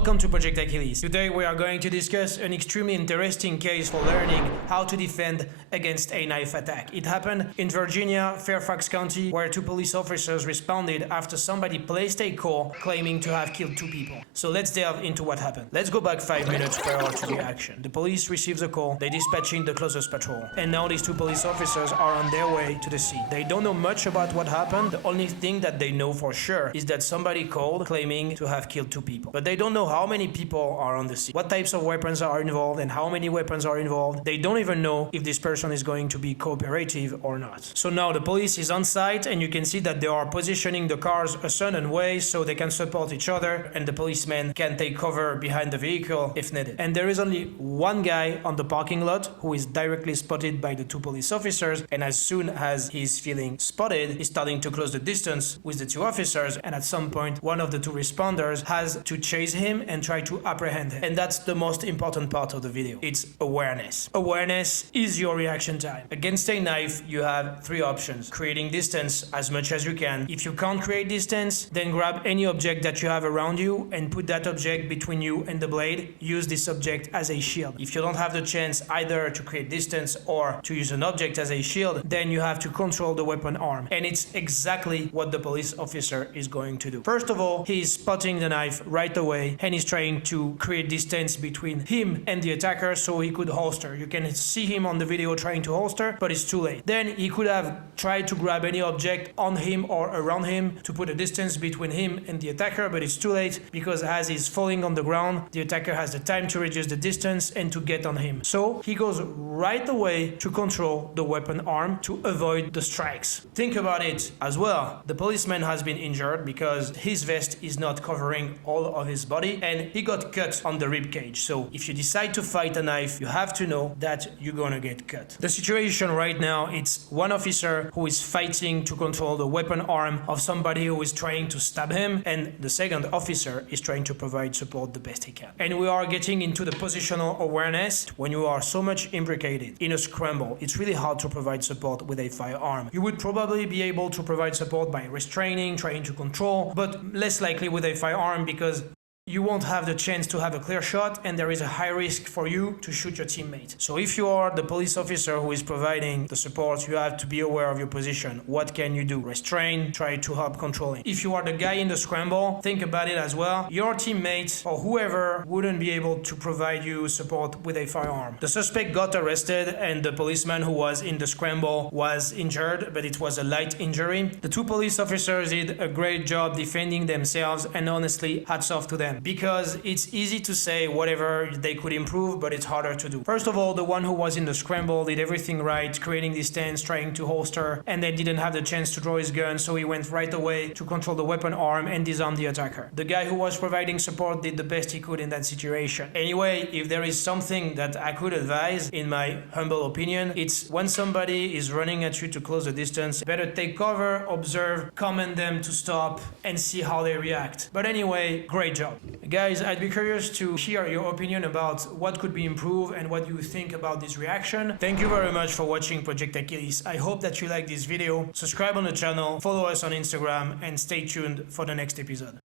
Welcome to Project Achilles. Today we are going to discuss an extremely interesting case for learning how to defend against a knife attack. It happened in Virginia, Fairfax County, where two police officers responded after somebody placed a call claiming to have killed two people. So let's delve into what happened. Let's go back 5 minutes prior to the action. The police receives a call, they dispatching the closest patrol, and now these two police officers are on their way to the scene. They don't know much about what happened. The only thing that they know for sure is that somebody called claiming to have killed two people. But they don't know how many people are on the scene, what types of weapons are involved, and how many weapons are involved. They don't even know if this person is going to be cooperative or not. So now the police is on site, and you can see that they are positioning the cars a certain way so they can support each other, and the policemen can take cover behind the vehicle if needed. And there is only one guy on the parking lot who is directly spotted by the two police officers, and as soon as he's feeling spotted, he's starting to close the distance with the two officers, and at some point one of the two responders has to chase him and try to apprehend him. And that's the most important part of the video. It's awareness. Awareness is your reaction time. Against a knife, you have three options. Creating distance as much as you can. If you can't create distance, then grab any object that you have around you and put that object between you and the blade. Use this object as a shield. If you don't have the chance either to create distance or to use an object as a shield, then you have to control the weapon arm. And it's exactly what the police officer is going to do. First of all, he is spotting the knife right away, and he's trying to create distance between him and the attacker so he could holster. You can see him on the video trying to holster, but it's too late. Then he could have tried to grab any object on him or around him to put a distance between him and the attacker, but it's too late because as he's falling on the ground, the attacker has the time to reduce the distance and to get on him. So he goes right away to control the weapon arm to avoid the strikes. Think about it as well. The policeman has been injured because his vest is not covering all of his body, and he got cut on the rib cage. So if you decide to fight a knife, you have to know that you're gonna get cut. The situation right now, it's one officer who is fighting to control the weapon arm of somebody who is trying to stab him, and the second officer is trying to provide support the best he can. And we are getting into the positional awareness. When you are so much imbricated in a scramble, it's really hard to provide support with a firearm. You would probably be able to provide support by restraining, trying to control, but less likely with a firearm because you won't have the chance to have a clear shot, and there is a high risk for you to shoot your teammate. So if you are the police officer who is providing the support, you have to be aware of your position. What can you do? Restrain, try to help controlling. If you are the guy in the scramble, think about it as well. Your teammate or whoever wouldn't be able to provide you support with a firearm. The suspect got arrested, and the policeman who was in the scramble was injured, but it was a light injury. The two police officers did a great job defending themselves, and honestly, hats off to them. Because it's easy to say whatever they could improve, but it's harder to do. First of all, the one who was in the scramble did everything right, creating distance, trying to holster, and then didn't have the chance to draw his gun, so he went right away to control the weapon arm and disarm the attacker. The guy who was providing support did the best he could in that situation. Anyway, if there is something that I could advise, in my humble opinion, it's when somebody is running at you to close the distance, better take cover, observe, command them to stop, and see how they react. But anyway, great job. Guys, I'd be curious to hear your opinion about what could be improved and what you think about this reaction. Thank you very much for watching Project Achilles. I hope that you like this video. Subscribe on the channel, follow us on Instagram, and stay tuned for the next episode.